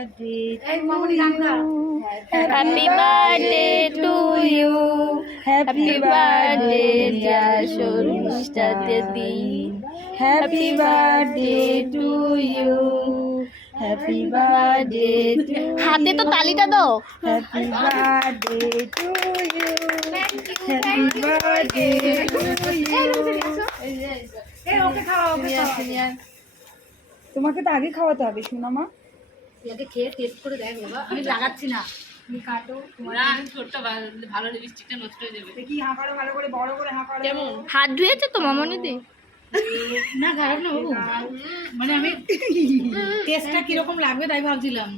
Birthday happy birthday to you, happy birthday dear Sharmistha দিদি, happy birthday to you, happy birthday. হাতে তো তালিটা দাও। Happy birthday to you, happy birthday to you. তোমাকে তো আগে খাওয়াতে হবে সোনামা। খেয়ে টেস্ট করে দেখ বাবা, আমি লাগাচ্ছি না, তুমি কাটো। ভালো লিপস্টিকটা নষ্ট হয়ে যাবে। দেখি হাঁকারো ভালো করে, বড় করে হাঁকারো। কেমন? হাত ধুয়েছে তো মামনিদি? না খারাপ না বাবু, মানে আমি টেস্টটা কিরকম লাগবে তাই ভাবছিলাম।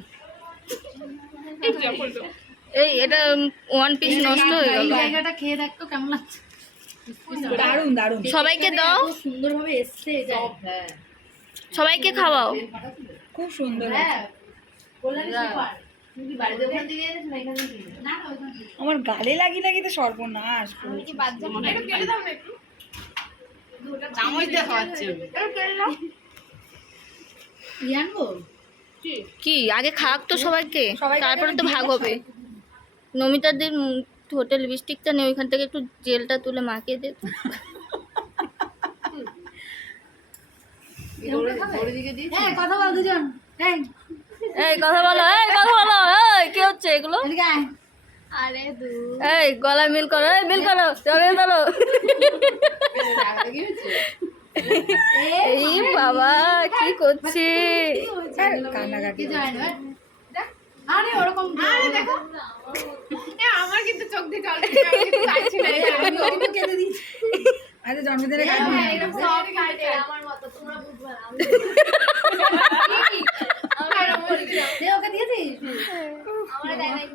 এই এটা ওয়ান পিস নষ্ট হয়ে এই গেল। জায়গাটা খেয়ে দেখ তো কেমন লাগছে। দারুন দারুন। সবাইকে দাও, খুব সুন্দরভাবে এসছে এটা। সবাইকে খাওয়াও। খুব সুন্দর। হ্যাঁ কল্যাণী সুপার। তুমি কি বাড়িতে ওখান থেকে এনেছো না এখান থেকে? না না ওখান থেকে। আমার গালে লাগিয়ে লাগিয়ে তো সর্বনাশ করেছে। চামচ দিয়ে খাওয়াচ্ছে। ইয়াঙ্গো কি আগে খাওয়াক তো সবাইকে, তারপরে তো ভাগ হবে। নমিতাদের হোটেল লিপস্টিকটা নেই, ওইখান থেকে একটু জেলটা তুলে মাখিয়ে দে তো। হ্যাঁ কথা বল দুজন। এই এই কথা বলো, এই কথা বলো, এই কি হচ্ছে এগুলো? এদিকে আয়। এই গলা মিল করো, এই মিল করো, জমিয়ে ধরো। এই বাবা কি করছে? কান্নাকাটি কি যায় না? আরে ওরকম আরে দেখো আমার কিন্তু চোখ দিয়ে জল পড়ছে, আমি কিন্তু চাইছি না এটা। আমি ওকে কেঁদে দিচ্ছি। আচ্ছা জন্মদিনে কাজ এরকম সব কাটে আমার মতো তোমরা বুঝবে না। দে ওকে দিয়েছিস? আমার দেখ নাই।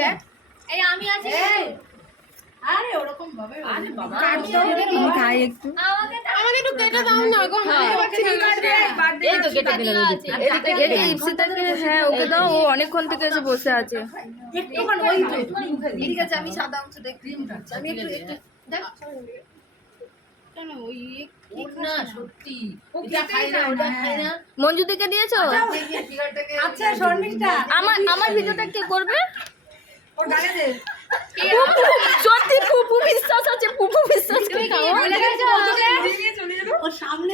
দেখ এই আমি আছি। আরে ওরকম ভাবে আরে বাবা খাই একটু। আমাকে একটু কেটে দাও না গো, আমি পাচ্ছি না কাটতে। এই তো কেটে দিলাম। এদিকে ইপসিতাকে, হ্যাঁ ওকে দাও, ও অনেকক্ষণ থেকে এসে বসে আছে। একটুখানি ওই তো ঠিক আছে, আমি সাদা অংশটা ক্রিমটা আমি একটু একটু দেখ কেন ওই না সত্যি এটা খাই না ওটা খাই না। মঞ্জুদিকে দিয়েছো? আচ্ছা শর্মিষ্ঠা আমার ভিডিওটা কে করবে? ওর গালে দে। সত্যি ফুপু বিশ্বাস আছে, ফুপু বিশ্বাস করে খাও। ওর সামনে